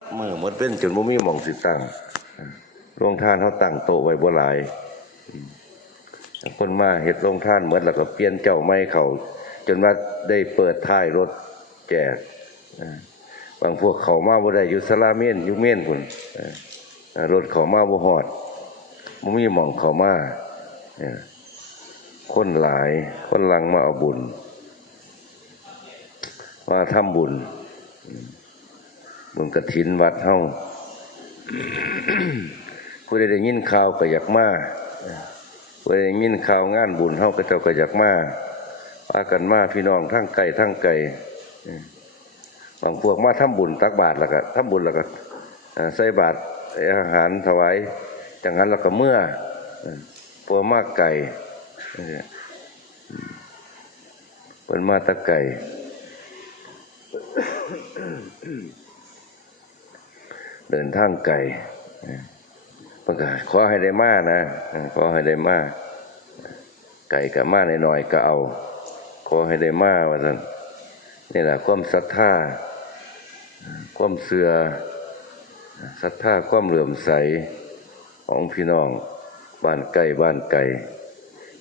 มือหมดเป็นจนบ่มีหม่องสิตั้งโรงทานเขาตั้งโต๊ะไว้บ่หลายคนมาเฮ็ดโรงทานหมดแล้วก็เปลี่ยนเจ้าใหม่เข้าจนว่าได้เปิดท้ายรถแจกบางพวกเขามาบ่ได้อยู่ศาลาเม่นอยู่เม่นพุ่นรถเขามาบ่ฮอดบ่มีหม่องเข้ามาคนหลายคนลังมาเอาบุญมาทำบุญกฐินวัดเฮาผู้ใดได้ยินข่าวก็อยากมาผู้ใดได้ยินข่าวงานบุญเฮาก็เจ้าก็อยากมาพากันมาพี่น้องทั้งไกลทั้งไกลบางพวกมาทำบุญตักบาตรแล้วก็ทำบุญแล้วก็ใส่บาตรอาหารถวายจังนั้นแล้วก็เมื่อพวกมาไกลเพิ่นมาตะไกลเดินทางไกลมันก็ขอให้ได้มานะขอให้ได้มาไก่กับมาหน่อยๆก็เอาขอให้ได้มาว่าซั่นนี่แหละความศรัทธาความเชื่อศรัทธาความเหลื่อมใสของพี่น้องบ้านไก่บ้านไก่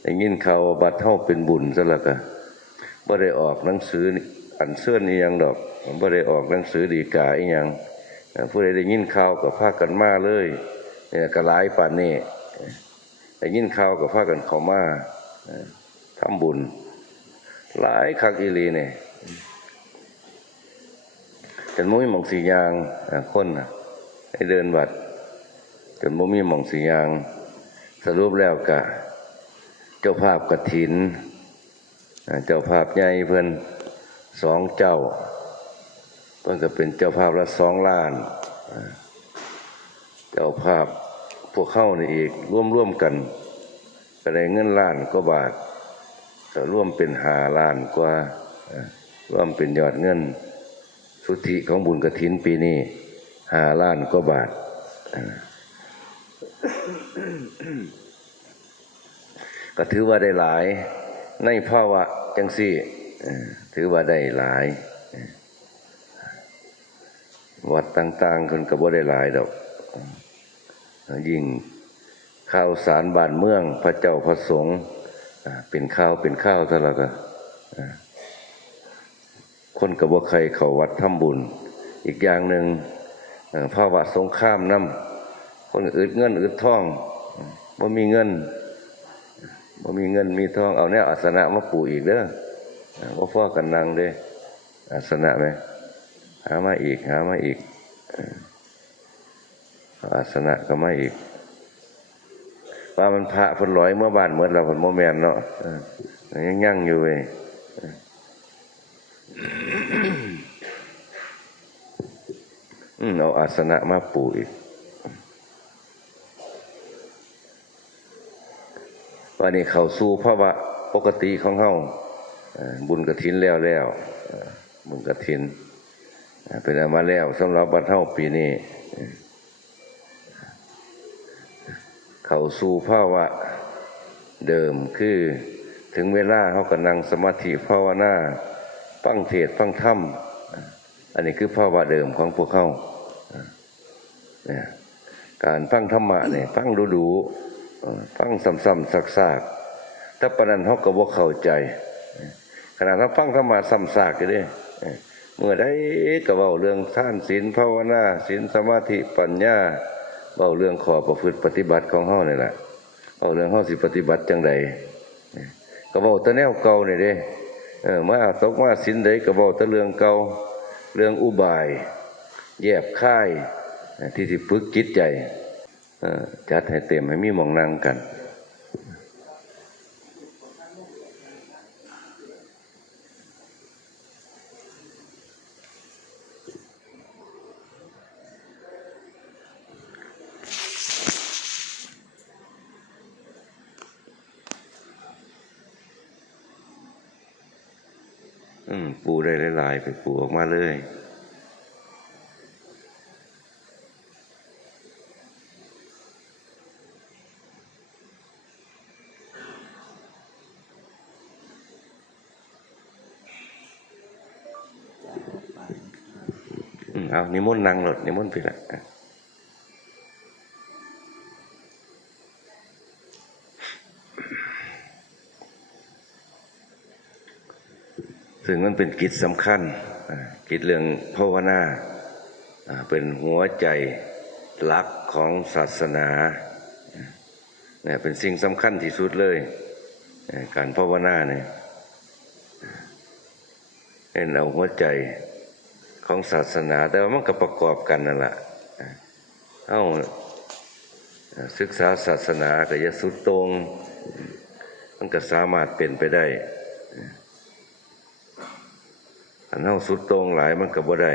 ได้ยินข่าวบัดเฮาเป็นบุญซะแล้วก็บ่ได้ออกหนังสืออันเชิญอีหยังดอกบ่ได้ออกหนังสือดีกาอีหยังผู้ใดได้ยินข่าวก็พากันมาเลยเนี่ยก็หลายป่านนี้ได้ยินข่าวก็พากันเข้ามาทำบุญหลายคักอีหลีเนี่ยจนบ่มีหม่องสิย่างคนให้เดินวัดจนบ่มีหม่องสิย่างสรุปแล้วก็เจ้าภาพกฐินเจ้าภาพใหญ่เพิ่น2เจ้าเพิ่นก็เป็นเจ้าภาพละ2 ล้านเจ้าภาพพวกเข้านี่อีกร่วมกันก็ได้เงินล้านกว่าบาทก็ร่วมเป็น5 ล้านกว่าร่วมเป็นยอดเงินสุทธิของบุญกฐินปีนี้5 ล้านกว่าบาทก็ถือว่าได้หลายในภาวะจังซี่ถือว่าได้หลายวัดต่างๆคนก็บ่ได้หลายดอกยิ่งข่าวสารบ้านเมืองพระเจ้าพระสงฆ์เป็นข้าวเท่านั้นก็คนก็บ่ใครเข้าวัดทำบุญอีกอย่างหนึ่งภาวะสงครามนำคนอึดเงินอึดทองบ่มีเงินมีทองเอาแนวอาสนะมาปูอีกเด้อบ่พอกันนั่งเด้อาสนะมั้ยหามาอีกอาสนะก็มาอีกว่ามันพระเพิ่นร้อยเมื่อบ้านเมื่อเราเพิ่นบ่แม่นเนาะยังยั่งอยู่เว้ยเอาอาสนะมาปูอีกวันนี้เข้าสู่ภาวะปกติของเฮาบุญกฐินแล้วบุญกฐินเป็นมาแล้วสำหรับวัดเฮาปีนี้เข้าสู่ภาวะเดิมคือถึงเวลาเฮาก็นั่งสมาธิภาวนาฟังเทศน์ฟังธรรมอันนี้คือภาวะเดิมของพวกเฮาเนี่ยการฟังธรรมะเนี่ยฟังดูฟังซ้ำๆซากๆถ้าปานนั้นเฮาก็บ่เข้าใจขนาดถ้าฟังธรรมะซ้ำซากอยู่เด้เมื่อใดก็เว้าเรื่องทานศีลภาวนาศีลสมาธิปัญญาเว้าเรื่องข้อประพฤติปฏิบัติของเฮานี่แหละเว้าเรื่องเฮาสิปฏิบัติจังไดก็เว้าแต่แนวเก่านี่เด้มาตกมาศีลใดก็เว้าแต่เรื่องเก่าเรื่องอุบายแยบคายที่สิฝึกจิตใจจัดให้เต็มให้มีหม่องนั่งกันปูได้หลายๆไปปูออกมาเลย เอานิมนต์นั่งรถนิมนต์ไปละซึ่งมันเป็นกิจสำคัญกิจเรื่องภาวนาเป็นหัวใจหลักของศาสนาเนี่ยเป็นสิ่งสำคัญที่สุดเลยการภาวนาเนี่ยเป็นเอาหัวใจของศาสนาแต่ว่ามันก็ประกอบกันนั่นแหละเอาศึกษาศาสนาก็อย่าสุดตรงมันก็สามารถเป็นไปได้อันเอาสุดตรงหลายมันก็บ่ได้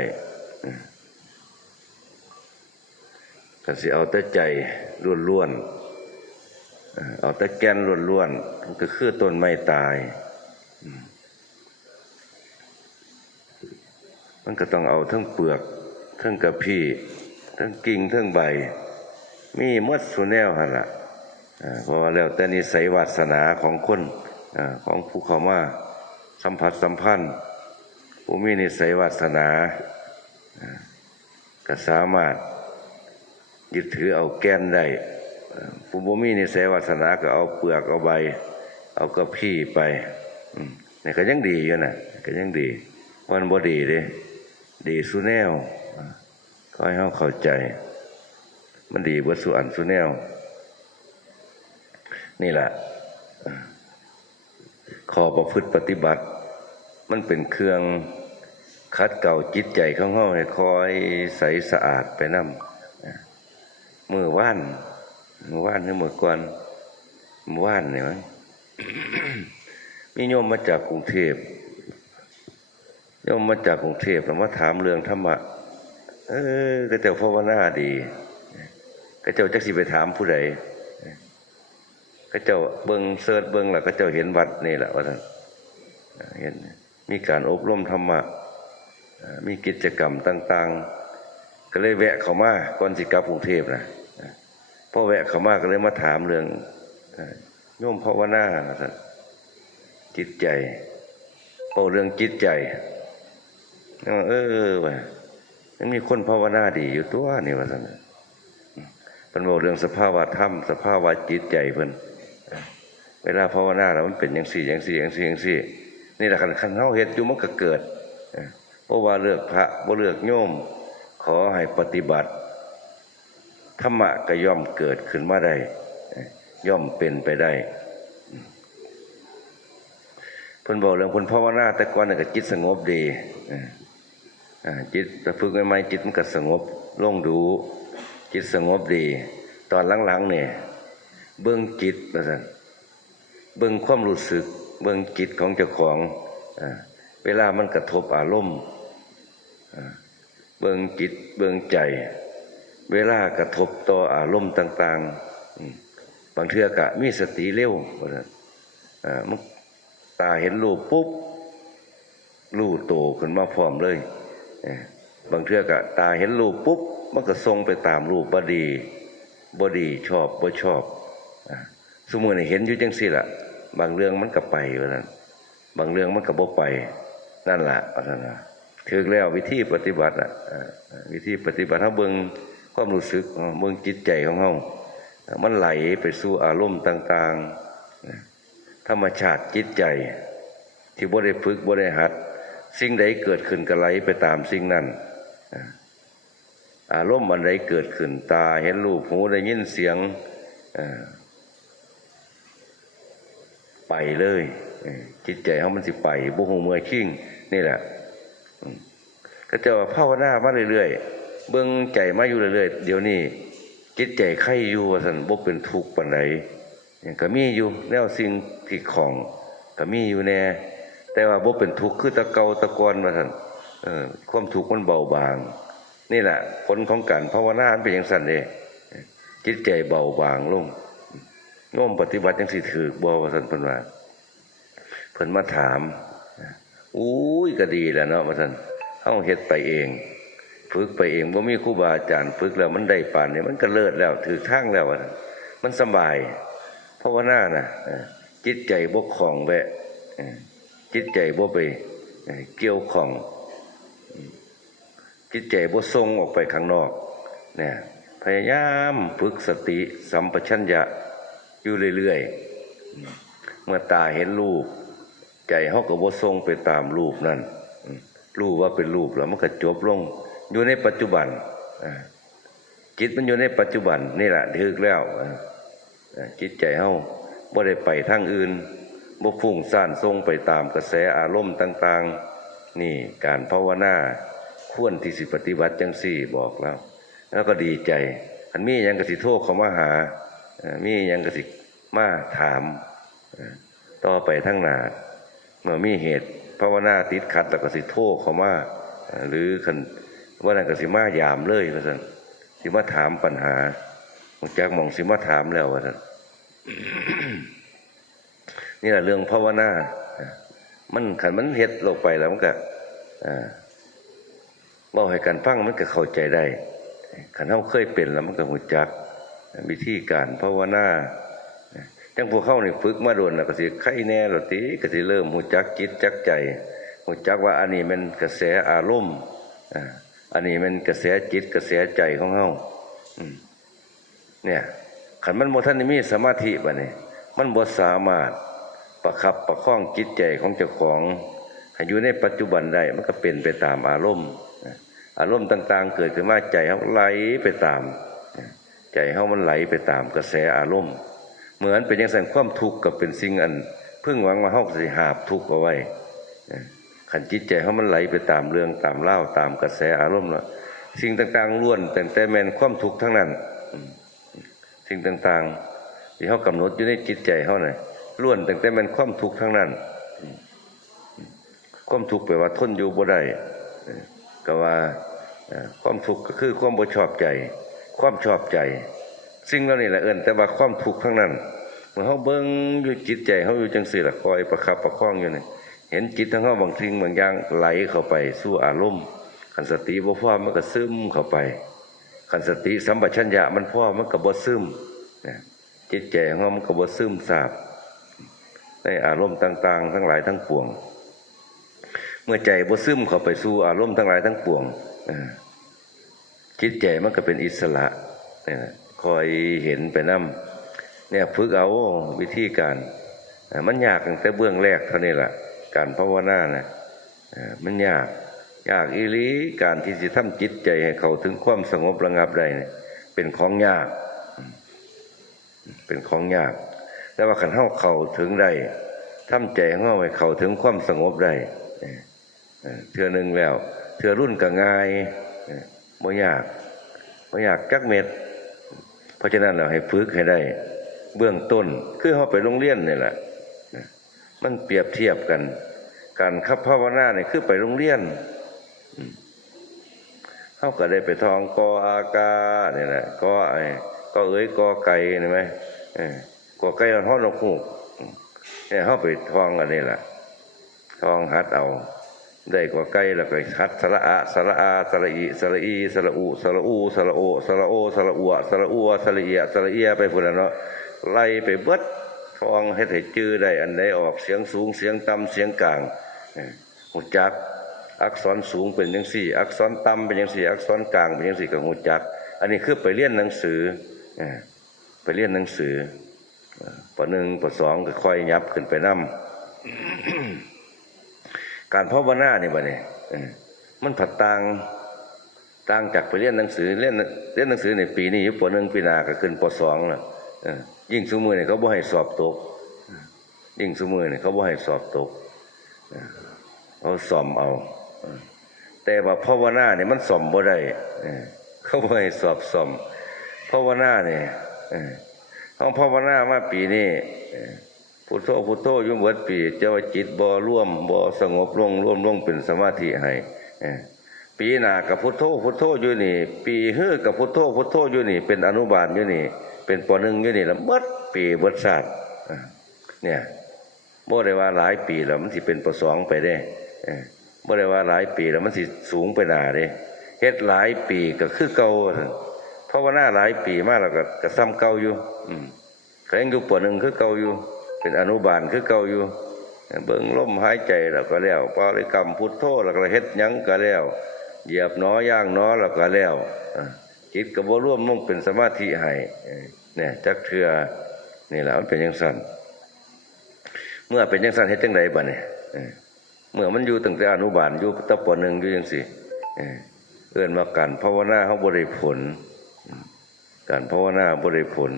ก็สิเอาแต่ใจล้วนๆเอาแต่แก่นล้วนๆมันก็คือต้นไม้ตายมันก็ต้องเอาทั้งเปลือกทั้งกระพี้ทั้งกิ่งทั้งใบมีหมดสุแนวหั่นล่ะเพราะว่าแล้วแต่นิสัยวาสนาของคนของผู้เข้ามาสัมผัสสัมพันธ์ผู้มีนิสัยวาสนาก็สามารถยึดถือเอาแก่นได้ผู้บ่มีนิสัยวาสนาก็เอาเปลือกเอาใบเอากระพี้ไปนี่ก็ยังดีอยู่นะก็ยังดีวันบ่ดีเด้ดีสุแนวก็ให้เขาเข้าใจมันดีเบิดสุอันสุแนวนี่แหละข้อประพฤติปฏิบัติมันเป็นเครื่องคัดเก่าจิตใจของเฮาให้คอยใสสะอาดไปนำมื้อวานหรือมื้อก่อนมื้อวานนี่มั้ง มีโยมมาจากกรุงเทพแล้วมาถามเรื่องธรรมะก็เจ้าภาวนาดีก็เจ้าจักสิไปถามผู้ใดก็เจ้าเบิ่งเสิร์ชเบิ่งแล้วก็เจ้าเห็นวัดนี่แหละว่าท่านเห็นมีการอบรมธรรมะมีกิจกรรมต่างๆก็เลยแวะเข้ามาก่อนสิกลับกรุงเทพนะพอแวะเข้ามาก็เลยมาถามเรื่องโยมภาวนาท่านจิตใจเรื่องจิตใจว่ามันมีคนภาวนาดีอยู่ตัวนี่ว่าซั่นเป็นบอกเรื่องสภาวะธรรมสภาวะจิตใจเพิ่นเวลาภาวนาแล้วมันเป็นจังซี่นี่แหละคันเฮาเฮ็ดอยู่มันก็เกิดเพราะว่าเลือกพระบ่เลือกโยมขอให้ปฏิบัติธรรมะก็ย่อมเกิดขึ้นมาได้ย่อมเป็นไปได้เพิ่นบอกเรื่องเพิ่นภาวนาแต่ก่อนก็จิตสงบดีจิตฝึกใหม่ๆจิตมันก็สงบลงดูจิตสงบดีตอนหลังๆเนี่ยเบิ่งจิตว่าซั่นเบิ่งความรู้สึกเบิ่งจิตของเจ้าของเวลามันกระทบอารมณ์เบิ่งจิตเบิ่งใจเวลากระทบต่ออารมณ์ต่างๆบางเทื่อก็มีสติเร็วว่าซั่นมันตาเห็นรูปปุ๊บรู้โตขึ้นมาพร้อมเลยบางเทื่อก็ตาเห็นรูปปุ๊บมันก็ทรงไปตามรูปบ่ดีชอบบ่ชอบสมมุติเห็นอยู่จังซี่ล่ะบางเรื่องมันก็ไปว่าซั่นบางเรื่องมันก็บ่ไปนั่นล่ะว่าซั่นน่ะถึกแล้ววิธีปฏิบัติน่ะวิธีปฏิบัติเฮาเบิ่งความรู้สึกเบิ่งจิตใจของเฮามันไหลไปสู่อารมณ์ต่างๆธรรมชาติจิตใจที่บ่ได้ฝึกบ่ได้หัดสิ่งใดเกิดขึ้นก็ไหลไปตามสิ่งนั้นอารมณ์อันใดเกิดขึ้นตาเห็นรูปหูได้ยินเสียงไปเลยจิตใจเฮามันสิไปบ่ฮู้เมื่อคิงนี่แหละก็จะภาวนามาเรื่อยๆเบิ่งใจมาอยู่เรื่อยๆเดี๋ยวนี้จิตใจใครอยู่ว่าซั่นบ่เป็นทุกข์ปานใดก็มีอยู่แนวสิ่งที่ของก็มีอยู่แน่แต่ว่าบ่เป็นทุกข์คือตะเกาตะกอนว่าซั่นความทุกข์มันเบาบางนี่แหละผลของการภาวนาเป็นจังซั่นเด้จิตใจเบาบางลงโยมปฏิบัติจังสิถูกบ่ว่าซั่นเพิ่นว่าเพิ่นมาถามอุ้ยก็ดีแหละเนาะว่าซั่นเฮาเฮ็ดไปเองฝึกไปเองบ่มีครูบาอาจารย์ฝึกแล้วมันได้ปานนี้มันก็เลิศแล้วถูกทางแล้วมันสบายภาวนาน่ะจิตใจบ่คล้องแวะจิตใจบ่ไปเกี่ยวข้อง จิตใจบ่ส่งออกไปข้างนอกเนี่ยพยายามฝึกสติสัมปชัญญะอยู่เรื่อยๆเมื่อตาเห็นรูปใจเฮาก็บ่ส่งไปตามรูปนั้นรู้ว่าเป็นรูปแล้วมันก็จบลงอยู่ในปัจจุบันจิตมันอยู่ในปัจจุบันนี่แหละถูกแล้วจิตใจเฮาบ่ได้ไปทางอื่นบ่ฟุ้งซ่านส่งไปตามกระแสอารมณ์ต่างๆนี่การภาวนาควรที่สิปฏิบัติจังซี่บอกแล้วก็ดีใจอันมีหยังก็สิโทรเข้ามาหามีหยังก็สิมาถามต่อไปทางหน้าเมื่อมีเหตุภาวนาติดขัดแล้วก็สิโทรเข้ามาหรือคันว่านั่นก็สิมายามเลยว่าซั่นสิมาถามปัญหาจากหม่องสิมาถามแล้วว่าซั่น นี่แหละเรื่องภาวนามันขันมันเฮ็ดลงไปแล้วมันก็เว้าให้กันฟังมันก็เข้าใจได้ขันเฮาเคยเป็นแล้วมันก็รู้จักวิธีการภาวนาจังพวกเขานี่ฝึกมาโดนแล้วก็สิไข้แน่แล้วติก็สิเริ่มรู้จักจิตจักใจรู้จักว่าอันนี้มันกระแสอารมณ์อันนี้มันกระแสจิตกระแสใจของเฮาเนี่ยขันมันบ่ทันได้มีสมาธิบัดนี้มันบ่สามารถประคับประคองจิตใจของเจ้าของให้อยู่ในปัจจุบันได้มันก็เป็นไปตามอารมณ์ต่างๆเกิดขึ้นมาใจเฮาไหลไปตามใจเฮามันไหลไปตามกระแสอารมณ์เหมือนเป็นจังซั่นความทุกข์ก็เป็นสิ่งอันพึ่งหวังว่าเฮาสิหาบทุกข์เอาไว้ขันจิตใจเฮามันไหลไปตามเรื่องตามเล่าตามกระแสอารมณ์แล้วสิ่งต่างๆล้วนแต่แม่นความทุกข์ทั้งนั้นสิ่งต่างๆที่เฮากำหนดอยู่ในจิตใจเฮาน่ะล้วนแต่แม่นความทุกข์ทั้งนั้นความทุกข์แปลว่าทนอยู่บ่ได้ก็ว่าความทุกข์ก็คือความบ่ชอบใจความชอบใจสิ่งเหล่านี้แหละเอิ้นแต่ว่าความทุกข์ทั้งนั้นเมื่อเฮาเบิ่งอยู่จิตใจเฮาอยู่จังซี่ล่ะคอยประคับประคองอยู่นี่เห็นจิตของเฮาบางสิ่งบางอย่างไหลเข้าไปสู่อารมณ์คันสติบ่พอมันก็ซึมเข้าไปคันสติสัมปชัญญะมันพอมันก็บ่ซึมจิตใจของเฮามันก็บ่ซึมซาบในอารมณ์ต่างๆทั้งหลายทั้งปวงเมื่อใจบ่ซึมเข้าไปสู่อารมณ์ทั้งหลายทั้งปวงจิตใจมันก็เป็นอิสระเนี่ยคอยเห็นไปนำเนี่ยฝึกเอาวิธีการมันยากตั้งแต่เบื้องแรกเท่านี้ล่ะการภาวนานะมันยากอีหลีการที่สิทำจิตใจให้เข้าถึงความสงบระงับได้เป็นของยากแต่ว่าคันเฮาเข้าถึงได้ทำใจของเฮาให้เข้าถึงความสงบได้เทื่อนึงแล้วเทื่อรุ่นก็ง่ายบ่ยากจักเม็ดเพราะฉะนั้นเราให้ฝึกให้ได้เบื้องต้นคือเฮาไปโรงเรียนนี่แหละมันเปรียบเทียบกันการขับภาวนาเนี่ยคือไปโรงเรียนเฮาก็ได้ไปท่องกออากานี่แหละกอก็กอไก่เห็นไหมกอไก่ฮอดนกฮูกเนี่ยเฮาไปท่องอันนี้ล่ะท่องหัดเอาได้กอไก่แล้วก็หัดสระอะสระอาสระอีสระอีสระอุสระอูสระโอสระโอสระอัวสระอัวสระเอียสระเอียไปพุ่นน่ะเนาะไล่ไปเบิดท่องให้จื้อได้อันใดออกเสียงสูงเสียงต่ำเสียงกลางฮู้จักอักษรสูงเป็นจังซี่อักษรต่ำเป็นจังซี่อักษรกลางเป็นจังซี่ก็ฮู้จักอันนี้คือไปเรียนหนังสือไปเรียนหนังสือป.1 ป.2ก็ค่อยยับขึ้นไปนำ การภาวนานี่บัดนี้มันผัดต่างจากไปเรียนหนังสือเรียนหนังสือในปีนี้อยู่ป.1ปีหน้าก็ขึ้นป.2แล้วยิ่งซุมื้อนี่เขาบ่ให้สอบตกยิ่งซุมื้อนี่เขาบ่ให้สอบตกเขาซ่อมเอาแต่ว่าภาวนาเนี่ยมันซ่อมบ่ได้เขาบ่ให้สอบซ่อมภาวนาเนี่ยเฮาภาวนามาปีนี้พุทโธพุทโธอยู่เบิดปีจะว่าจิตบ่ร่วมบ่สงบลงเป็นสมาธิให้ปีหน้าก็พุทโธพุทโธอยู่นี่ปีฮื้อก็พุทโธพุทโธอยู่นี่เป็นอนุบาลอยู่นี่เป็นป.1อยู่นี่แล้วเบิดปีเบิดชาติเนี่ยบ่ได้ว่าหลายปีแล้วมันสิเป็นป.2ไปเด้บ่ได้ว่าหลายปีแล้วมันสิสูงไปหน้าเด้เฮ็ดหลายปีก็คือเก่าภาวนาหลายปีมาแล้วก็ซ้ำเก่าอยู่ก็ยังอยู่ป.1คือเก่าอยู่เป็นอนุบาลคือเก่าอยู่เบิ่งลมหายใจแล้วก็แล้วบริกรรมพุทโธแล้วก็เฮ็ดหยังก็แล้ว เหยียบหนอย่างหนอแล้วก็แล้วจิตก็บ่ร่วมลงเป็นสมาธิให้เนี่ยจักเทื่อนี่แหละมันเป็นจังซั่นเมื่อเป็นจังซั่นเฮ็ดจังไดบัดนี้เมื่อมันอยู่ตั้งแต่อนุบาลอยู่ตั้งป .1 อยู่จังซี่เอิ้นว่าการภาวนาเฮาบ่ได้ผลการภาวนาบ่ได้ผล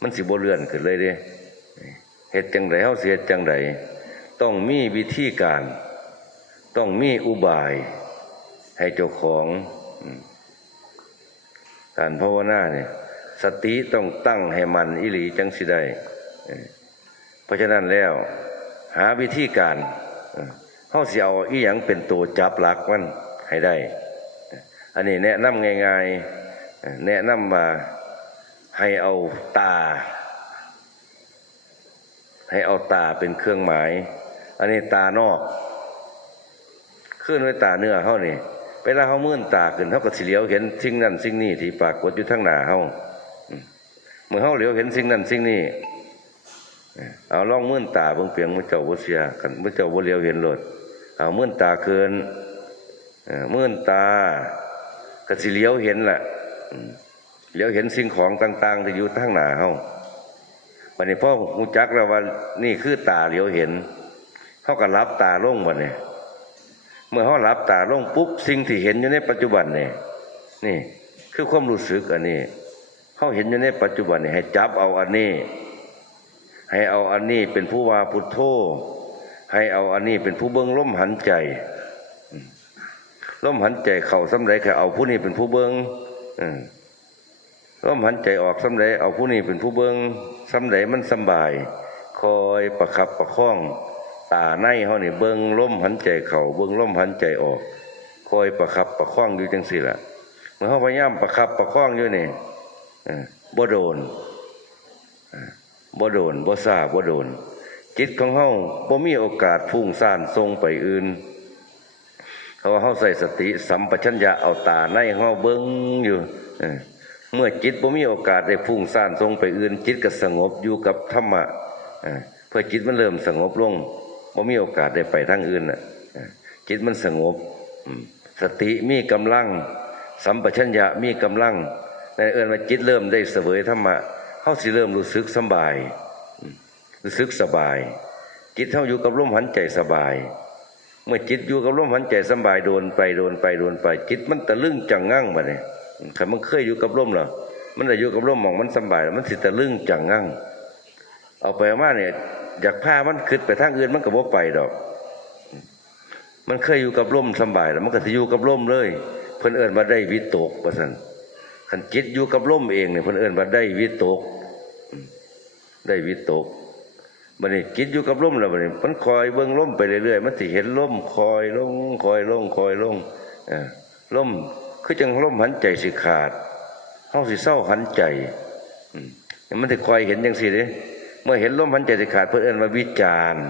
มันสิบ่เลื่อนขึ้นเลยเด้เฮ็ดจังไดเฮาสิเฮ็ดจังไดต้องมีวิธีการต้องมีอุบายให้เจ้าของการภาวนาเนี่ยสติต้องตั้งให้มันอีหลีจังสิได้เพราะฉะนั้นแล้วหาวิธีการเฮาสิเอาอีหยังเป็นตัวจับหลักมันให้ได้อันนี้แนะนำง่ายๆแนะนำว่าให้เอาตาเป็นเครื่องหมายอันนี้ตานอกขึ้นไว้ตาเนื้อเฮานี่เวลาเฮามื่นตาขึ้นเฮาก็สิเหลียวเห็นสิ่งนั้นสิ่งนี้ที่ปรากฏอยู่ข้างหน้าเฮาเมื่อเฮาเหลียวเห็นสิ่งนั้นสิ่งนี้เอาลองมื่นตาเบิ่งเปียงมื้อเจ้าบ่เสียคันมื้อเจ้าบ่เหลียวเห็นโลดเอามื่นตาขึ้นมื่นตาก็สิเหลียวเห็นล่ะเหลียวเห็นสิ่งของต่างๆที่อยู่ข้างหน้าเฮาวันนี้พ่อฮู้จักแล้วว่านี่คือตาเหลียวเห็นเฮาก็หลับตาลงบัดนี้เมื่อเฮาหลับตาลงปุ๊บสิ่งที่เห็นอยู่ในปัจจุบันนี่คือความรู้สึกอันนี้เฮาเห็นอยู่ในปัจจุบันนี่ให้จับเอาอันนี้ให้เอาอันนี้เป็นผู้ว่าพุทโธให้เอาอันนี้เป็นผู้เบิ่งลมหันใจลมหันใจเข้าสำใดก็เอาผู้นี้เป็นผู้เบิ่งลมหันใจออกสำใดเอาผู้นี้เป็นผู้เบิ่งสำใดมันสบายคอยประคับประคองตาในเฮานี่เบิ่งลมหันใจเข้าเบิ่งลมหันใจออกคอยประคับประคองอยู่จังซี่ล่ะเมื่อเฮาพยายามประคับประคองอยู่นี่บ่โดนบ่ซ่าบ่โดนจิตของเฮาบ่มีโอกาสพุ่งซ่านส่งไปอื่นเพราะว่าเฮาใส่สติสัมปชัญญะเอาตาในเฮาเบิ่งอยู่เมื่อจิตบ่มีโอกาสได้พุ่งซ่านส่งไปอื่นจิตก็สงบอยู่กับธรรมะเพื่อจิตมันเริ่มสงบลงบ่มีโอกาสได้ไปทางอื่นน่ะจิตมันสงบสติมีกำลังสัมปชัญญะมีกำลังในเอิ้นว่าจิตเริ่มได้เสวยธรรมะเฮาสิเริ่มรู้สึกสบายรู้สึกสบายจิตเฮาอยู่กับลมหายใจสบายเมื่อจิตอยู่กับลมหายใจสบายโดนไปจิตมันตะลึงจังงั่งบัดนี้คันมันเคยอยู่กับลมแล้วมันได้อยู่กับลมหม่องมันสบายมันสิตะลึงจังงั่งเอาไปมาเนี่ยอยากพามันคิดไปทางอื่นมันก็บ่ไปดอกมันเคยอยู่กับลมสบายแล้วมันก็สิอยู่กับลมเลยเพิ่นเอิ้นว่าได้วิตกว่าซั่นคันจิตอยู่กับลมเองเนี่ยเพิ่นเอิ้นว่าได้วิตกบัดนี้จิตอยู่กับลมแล้วบัดนี้มันคอยเบิ่งลมไปเรื่อยๆมันสิเห็นลมคอยลงลมคือจังลมหันใจสิขาดเฮาสิเศร้าหันใจมันสิคอยเห็นจังซี่เด้เมื่อเห็นลมหันใจสิขาดเพิ่นเอิ้นว่าวิจารณ์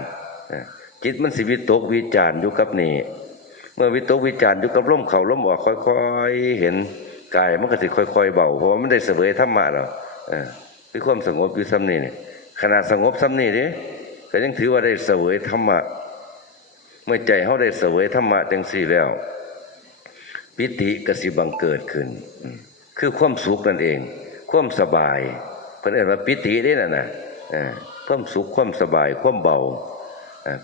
จิตมันสิวิตกวิจารณ์อยู่กับนี่เมื่อวิตกวิจารณ์อยู่กับลมเข้าลมออกค่อยๆเห็นกายมันก็สิค่อยๆเบาเพราะว่ามันได้เสวยธรรมะแล้วคือความสงบอยู่ซ้ำนี่ขนาดสงบซ้ำนี่ดิก็ยังถือว่าได้เสวยธรรมะเมื่อใจเฮาได้เสวยธรรมะจังซี่แล้วปิติก็สิบังเกิดขึ้นคือความสุขนั่นเองความสบายเพิ่นเรียกว่าปิตินี่น่ะความสุขความสบายความเบา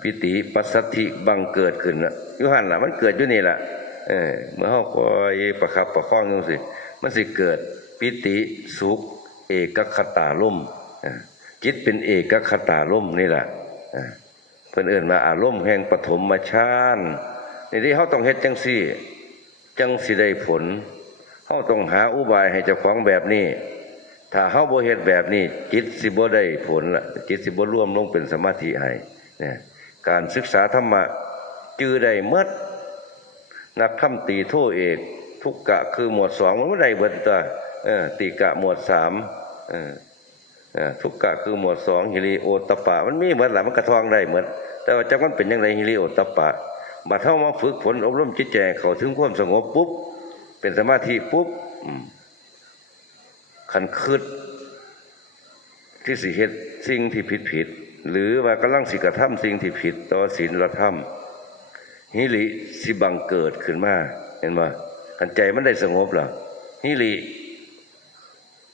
ปิติปัสสัทธิบังเกิดขึ้นน่ะอยู่หั่นล่ะมันเกิดอยู่นี่ล่ะเมื่อเฮาคอยประคับประคองจังซี่มันสิเกิดปิติสุขเอกคตารมณ์จิตเป็นเอกคตารมณ์นี่ล่ะเพิ่นเอิ้นว่าอารมณ์แห่งปฐมฌานนี่ที่เฮาต้องเฮ็ดจังซี่จังสิได้ผลเฮาต้องหาอุบายให้เจ้าของแบบนี้ถ้าเฮาบ่เฮ็ดแบบนี้จิตสิบ่ได้ผลล่ะจิตสิบ่รวมลงเป็นสมาธิให้เนี่ยการศึกษาธรรมะจื้อได้หมดนักธรรมตีโทเอกทุกกะคือหมวด2มันบ่ได้เบิดตัวติกะหมวด3ทุกกะคือหมวด2หิริโอตตัปปะมันมีหมดล่ะมันกระทองได้หมดแต่ว่าจักมันเป็นจังไดหิริโอตตัปปะบัดเฮามาฝึกฝนอบรมจิตใจเข้าถึงความสงบปุ๊บเป็นสมาธิปุ๊บคันคิดที่สิเฮ็ดสิ่งที่ผิดหรือว่ากำลังสิกระทำสิ่งที่ผิดต่อศีลธรรม หิริสิบังเกิดขึ้นมาเห็นบ่คันใจมันได้สงบแล้วหิริ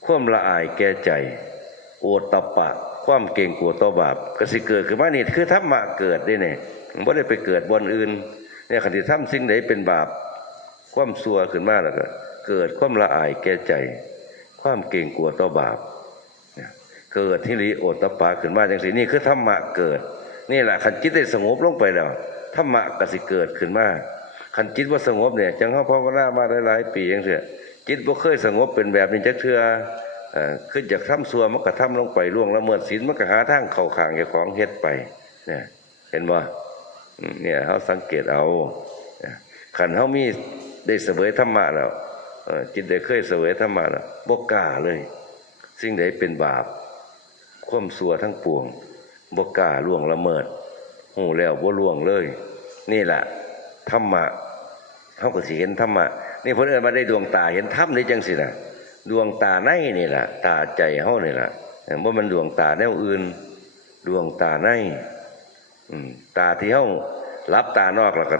ความละอายแก่ใจโอตตัปปะความเก่งกลัวต่อบาปก็สิเกิดขึ้นมานี่คือธรรมะเกิดได้เนี่ยบ่ได้ไปเกิดบนอื่นเนี่ยคันที่ทำสิ่งใดเป็นบาปความชั่วขึ้นมาแล้วก็เกิดความละอายแก่ใจความเก่งกลัวต่อบาปเกิดหิริโอตตัปปะขึ้นมาจังซี่นี่คือธรรมะเกิดนี่แหละคันจิตได้สงบลงไปแล้วธรรมะก็สิเกิดขึ้นมาคันจิตว่าสงบเนี่ยจังเฮาภาวนามาหลายๆปีจังซี่จิตบ่เคยสงบเป็นแบบนี้จักเทื่อขึ้นจากทำซัวมันก็ทำลงไปล่วงละเมิดศีลมันก็หาทางเข้าข้างเจ้าของเฮ็ดไปเนี่ยเห็นบ่เนี่ยเฮาสังเกตเอาคันเฮามีได้เสวยธรรมะแล้วจิตได้เคยเสวยธรรมะแล้วบ่กล้าเลยสิ่งใดเป็นบาปความชั่วทั้งปวงบ่กล้าล่วงละเมิดฮู้แล้วบ่ล่วงเลยนี่แหละธรรมะเฮาก็สิเห็นธรรมะนี่เพิ่นเอิ้นว่าได้ดวงตาเห็นธรรมนี่จังซี่น่ะดวงตาในนี่ล่ะตาใจเฮานี่ล่ะบ่มันดวงตาแนวอื่นดวงตาในตาที่เฮารับตานอกแล้วก็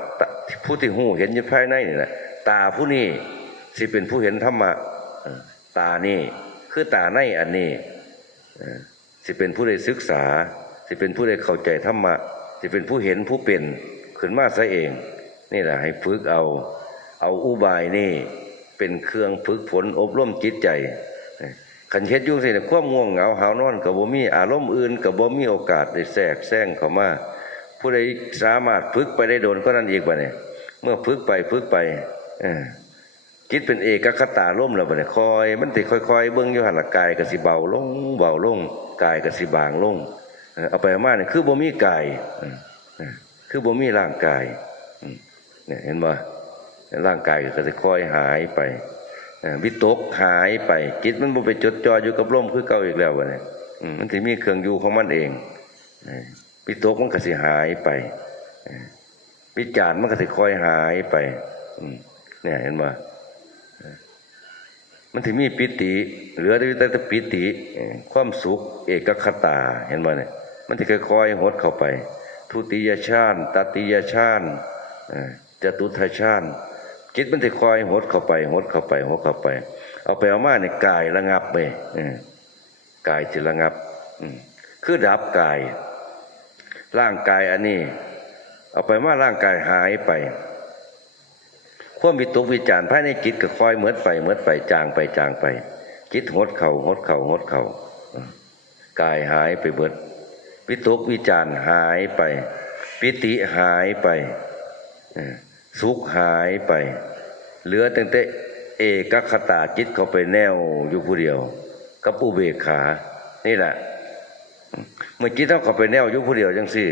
ผู้ที่ฮู้เห็นอยู่ภายในนี่แหละตาผู้นี้สิเป็นผู้เห็นธรรมะตานี่คือตาในอันนี้สิเป็นผู้ได้ศึกษาสิเป็นผู้ได้เข้าใจธรรมะสิเป็นผู้เห็นผู้เป็นขึ้นมาซะเองนี่แหละให้ฝึกเอาอุบายนี่เป็นเครื่องฝึกฝนอบรมจิตใจขันเฮ็ดยุ่งสิเนี่ยความง่วงเหงาหาวนอนกับบ่มีอารมณ์อื่นกับบ่มีโอกาสได้แทรกแซงเข้ามาผู้ใดสามารถฝึกไปได้โดนก็นั่นอีกบ่เนี่ยเมื่อฝึกไปจิตเป็นเอกคตารมณ์แล้วบ่เนี่ยคอยมันสิค่อยๆเบิ่งอยู่หั่นละกายก็สิเบาลงกายก็สิบางลงเอาไปมาเนี่ยคือบ่มีกายคือบ่มีร่างกายเนี่ยเห็นบ่ร่างกายก็จะค่อยหายไปวิตกหายไปจิตมันบ่ไปจดจ่ออยู่กับลมคือเก่าอีกแล้ววะเนี่ยมันสิมีเครื่องอยู่ของมันเองวิตกมันก็สิหายไปวิจารมันก็สิค่อยหายไปเนี่ยเห็นบ่มันสิมีปิติเหลือแต่ปิติความสุขเอกคตาเห็นบ่เนี่ยมันสิค่อยๆหดเข้าไปทุติยฌานตติยฌานจตุตถฌานจิตมันจะคอยหดเข้าไปเอาไปเอามาในกายระงับไปกายจะระงับคือดับกายร่างกายอันนี้เอาไปมาร่างกายหายไปความวิตกวิจารภายในจิตก็คอยเหมือนไปจางไปจิตหดเข่ากายหายไปเบิดวิตกวิจารหายไปปิติหายไปสุขหายไปเหลือตั้งแต่เอกคตาจิตเข้าไปแนวอยู่ผู้เดียวกับอุเบกขานี่แหละเมื่อจิตต้องเข้าไปแนวอยู่ผู้เดียวจังซี่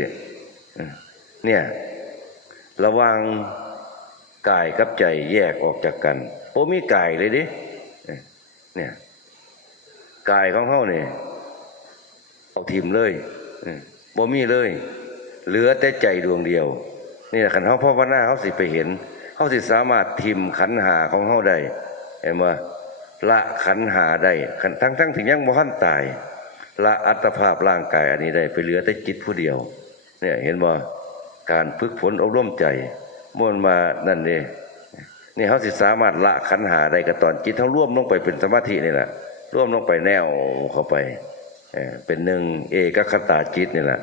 เนี่ยระวังกายกับใจแยกออกจากกันโอ้มีกายเลยดิเนี่ยกายของเฮาเนี่ยเอาทิ่มเลยบ่มีเลยเหลือแต่ใจดวงเดียวนี่แหละขันเฮาภาวนาเฮาสิไปเห็นเฮาสิสามารถทิ่มขันธ์ห้าของเฮาได้เห็นบ่ละขันธ์ห้าได้ทั้งที่ยังบ่ทันตายละอัตภาพร่างกายอันนี้ได้ไปเหลือแต่จิตผู้เดียวเนี่ยเห็นบ่การฝึกฝนอบรมใจม่วนมานั่นนี่นี่เฮาสิสามารถละขันธ์ห้าได้ก็ตอนจิตเฮาร่วมลงไปเป็นสมาธินี่แหละร่วมลงไปแนวเข้าไปเป็นหนึ่งเอกคตาจิตนี่แหละ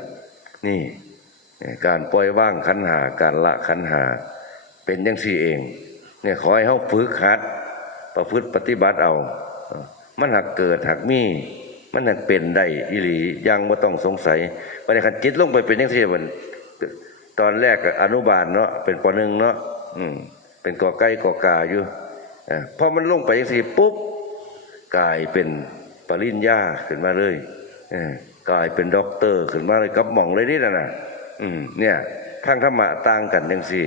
นี่การปล่อยว่างขันธ์ห้าการละขันธ์ห้าเป็นจังซี่เองเนี่ยขอให้เฮาฝึกหัดประพฤติปฏิบัติเอามันหักเกิดหักมีมันหักเป็นได้อีหลียังบ่ต้องสงสัยว่าในขันจิตลงไปเป็นจังซี่มันตอนแรกอนุบาลเนาะเป็นป .1 เนาะเป็นกอไก่กอกาอยู่พอมันลงไปจังซี่ปุ๊บกลายเป็นปริญญาขึ้นมาเลยกลายเป็นด็อกเตอร์ขึ้นมาเลยกับหม่องเลยนี่น่ะเนี่ยทางธรรมะต่างกันจังซี่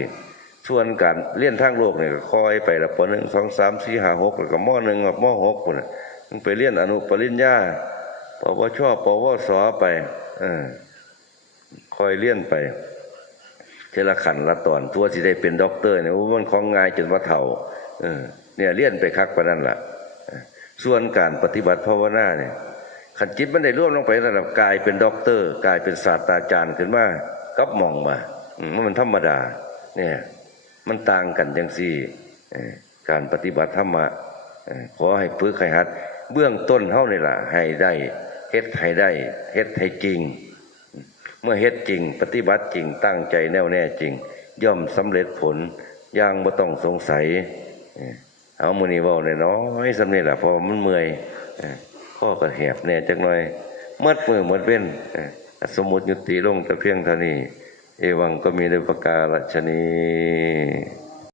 ส่วนการเรียนทางโลกเนี่ยก็คอยไปละป .1 2 3 4 5 6แล้วก็ม .1 กับม .6 พุ่นน่ะมันไปเรียนอนุปริญญาปวชปวสไปคอยเรียนไปเทละขันละตอนตัวสิได้เป็นด็อกเตอร์เนี่ยมันของง่ายจนว่าเฒ่าเนี่ยเรียนไปคักปานนั้นล่ะส่วนการปฏิบัติภาวนาเนี่ยขันจิตมันได้ร่วมลงไประดับกายเป็นด็อกเตอร์กายเป็นศาสตราจารย์ขึ้นมากับมองมามันธรรมดา เนี่ยมันต่างกันจังซี่การปฏิบัติธรรมะขอให้ฝึกให้หัดเบื้องต้นเฮานี่ล่ะให้ได้เฮ็ดให้ได้เฮ็ดให้จริงเมื่อเฮ็ดจริงปฏิบัติจริงตั้งใจแน่วแน่จริงย่อมสำเร็จผลอย่างบ่ต้องสงสัยเอามื้อนี้เว้าน้อยๆสำนี้ล่ะเพราะมันเมื่อยข้อก็แหบแน่จักหน่อยหมดมื้อหมดเว้นสมมุติยุติลงแต่เพียงเท่านี้เอวังก็มีด้วยประการฉะนี้